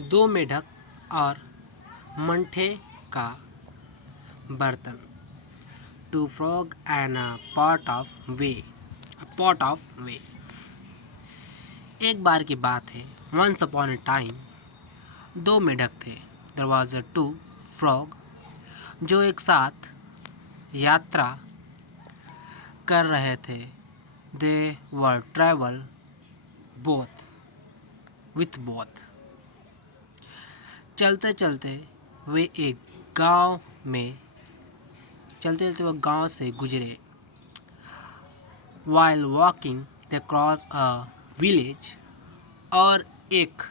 दो मेढक और मंठे का बर्तन। Two frog and a pot of whey. एक बार की बात है। वंस अपॉन ए टाइम दो मेढक थे। देयर वाज टू फ्रॉग जो एक साथ यात्रा कर रहे थे। दे वर ट्रैवल बोथ। चलते चलते वे एक गांव में चलते चलते वह गांव से गुजरे। While walking they cross a village और एक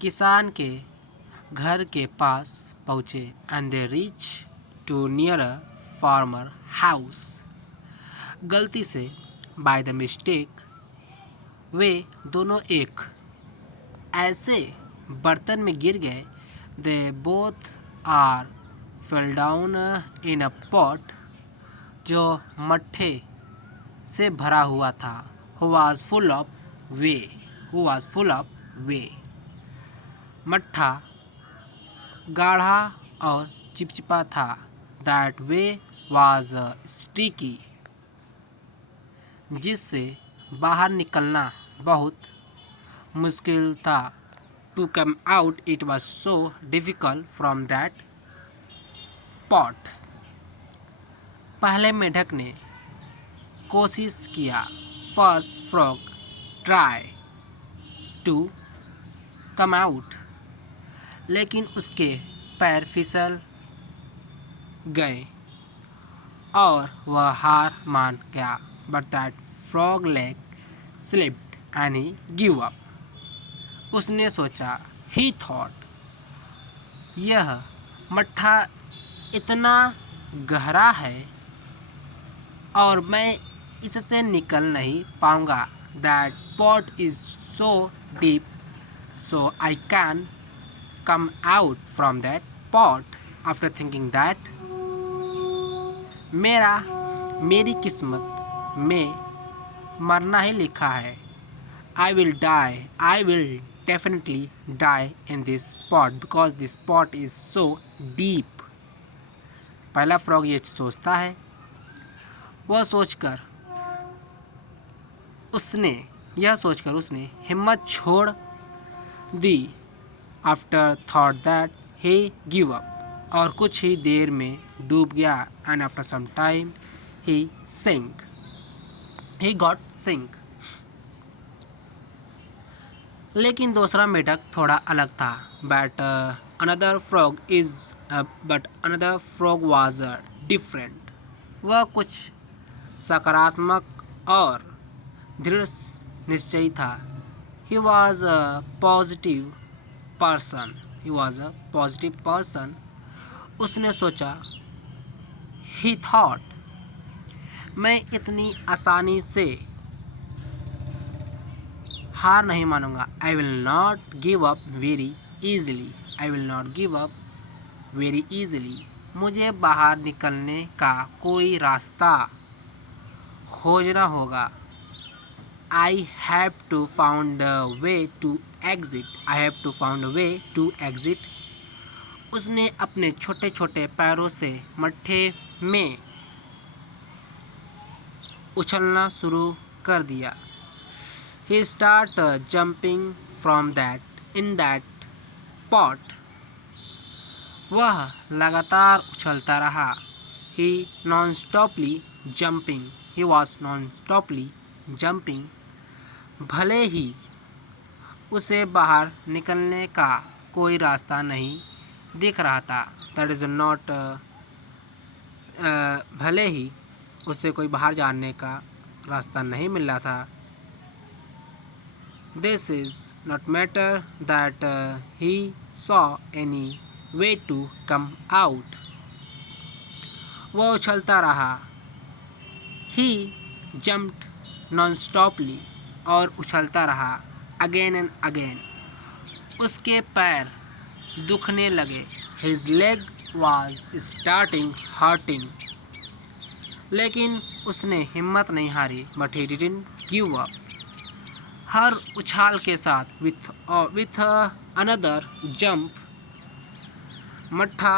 किसान के घर के पास पहुँचे। And they reach to near a farmer house. गलती से बाय द मिस्टेक वे दोनों एक ऐसे बर्तन में गिर गए। They both are fell down in a pot जो मट्ठे से भरा हुआ था। Who was full of whey. मट्ठा गाढ़ा और चिपचिपा था। दैट वे वॉज स्टिकी जिससे बाहर निकलना बहुत मुश्किल था। To come out it was so difficult from that pot. पहले मेढक ने कोशिश किया। First frog try to come out लेकिन उसके पैर फिसल गए और वह हार मान गया। But that frog leg slipped and he give up. उसने सोचा। ही थॉट यह मट्ठा इतना गहरा है और मैं इससे निकल नहीं पाऊंगा। That pot is so deep so I can come out from that pot. After thinking that मेरी किस्मत में मरना ही लिखा है। I will definitely die in this pot because this pot is so deep. पहला फ्रॉग ये सोचता है। वह सोचकर उसने हिम्मत छोड़ दी। After thought that he give up और कुछ ही देर में डूब गया। And after some time he got sink. लेकिन दूसरा मेढक थोड़ा अलग था। But another frog was different. वह कुछ सकारात्मक और दृढ़ निश्चयी था। He was a positive person. उसने सोचा। ही थॉट मैं इतनी आसानी से हार नहीं मानूंगा। I will not give up very easily. मुझे बाहर निकलने का कोई रास्ता खोजना होगा। I have to found a way to exit. उसने अपने छोटे छोटे पैरों से मट्ठे में उछलना शुरू कर दिया। He start jumping in that pot. वह लगातार उछलता रहा। He was non stoply jumping. भले ही उसे बाहर निकलने का कोई रास्ता नहीं दिख रहा था। भले ही उसे कोई बाहर जाने का रास्ता नहीं मिल रहा था। This is not matter that he saw any way to come out. वह उछलता रहा। ही जम्प्ड नॉन स्टॉपली और उछलता रहा अगेन एंड अगेन। उसके पैर दुखने लगे। His leg was starting hurting. लेकिन उसने हिम्मत नहीं हारी। But he didn't give up. हर उछाल के साथ विथ अनदर जंप मट्ठा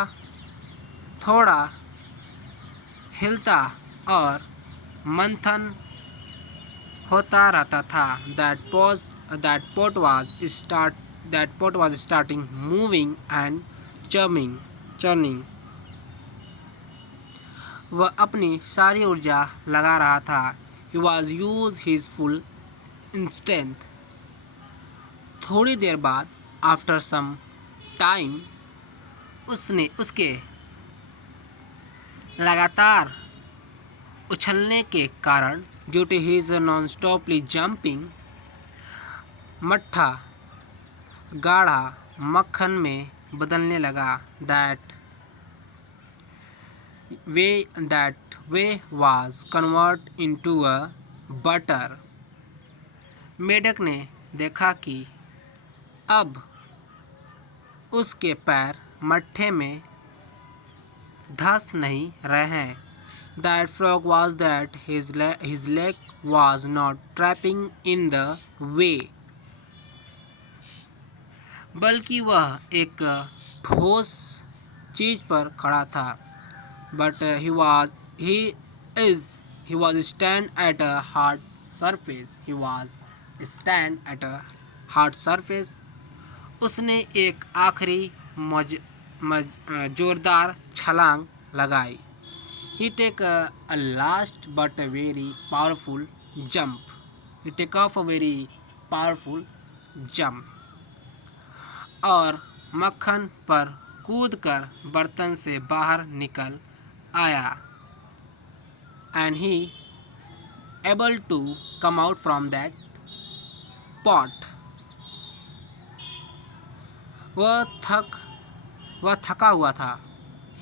थोड़ा हिलता और मंथन होता रहता था। That pot was starting moving and churning. वह अपनी सारी ऊर्जा लगा रहा था। He was use his full strength. थोड़ी देर बाद after some time उसके लगातार उछलने के कारण due to his non-stoply jumping मट्ठा गाढ़ा मक्खन में बदलने लगा। That way was converted into a butter. मेढक ने देखा कि अब उसके पैर मट्ठे में धंस नहीं रहे हैं। That frog was that his leg was not trapping in the way. बल्कि वह एक ठोस चीज पर खड़ा था। But he was stand at a hard surface. He was stand at a hard surface. उसने एक आखिरी जोरदार छलांग लगाई। He take a last but a very powerful jump. He take off a very powerful jump. और मक्खन पर कूदकर बर्तन से बाहर निकल आया। And he able to come out from that pot. वह थका हुआ था।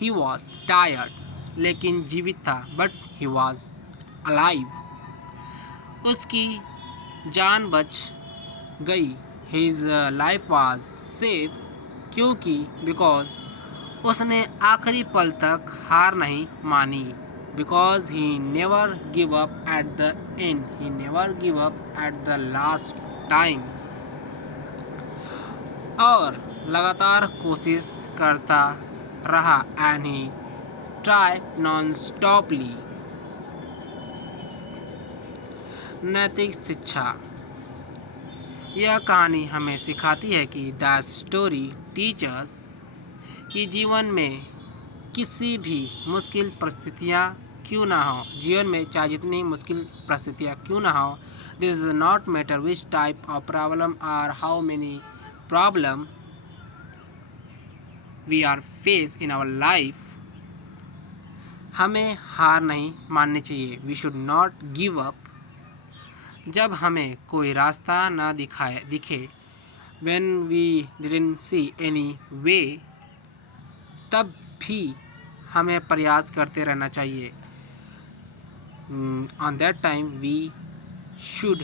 He was tired. लेकिन जीवित था। But he was alive. उसकी जान बच गई। His life was saved. क्योंकि because उसने आखिरी पल तक हार नहीं मानी। Because he never give up at the end. He never give up at the last time. और लगातार कोशिश करता रहा। And he tried non-stoply. नैतिक शिक्षा। यह कहानी हमें सिखाती है कि द स्टोरी टीचर्स कि जीवन में किसी भी मुश्किल परिस्थितियाँ क्यों ना हो, जीवन में चाहे जितनी मुश्किल परिस्थितियाँ क्यों ना हो, this is not matter which type of problem और how many problem we are face in our life, हमें हार नहीं माननी चाहिए। We should not give up. जब हमें कोई रास्ता ना दिखे, when we didn't see any way, तब भी हमें प्रयास करते रहना चाहिए। On that time we should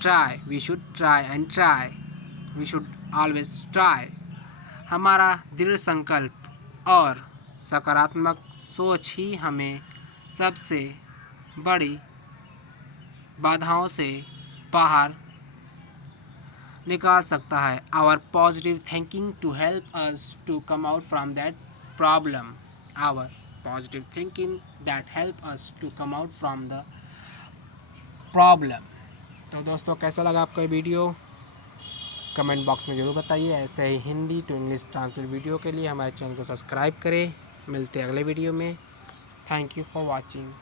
try and try. We should always try. हमारा दृढ़ संकल्प और सकारात्मक सोच ही हमें सबसे बड़ी बाधाओं से बाहर निकाल सकता है। Our positive thinking to help us to come out from that problem. Our positive thinking that help us to come out from the problem. तो दोस्तों कैसा लगा आपका वीडियो कमेंट बॉक्स में ज़रूर बताइए। ऐसे ही Hindi to English translate video के लिए हमारे चैनल को सब्सक्राइब करें। मिलते हैं अगले वीडियो में। Thank you for watching.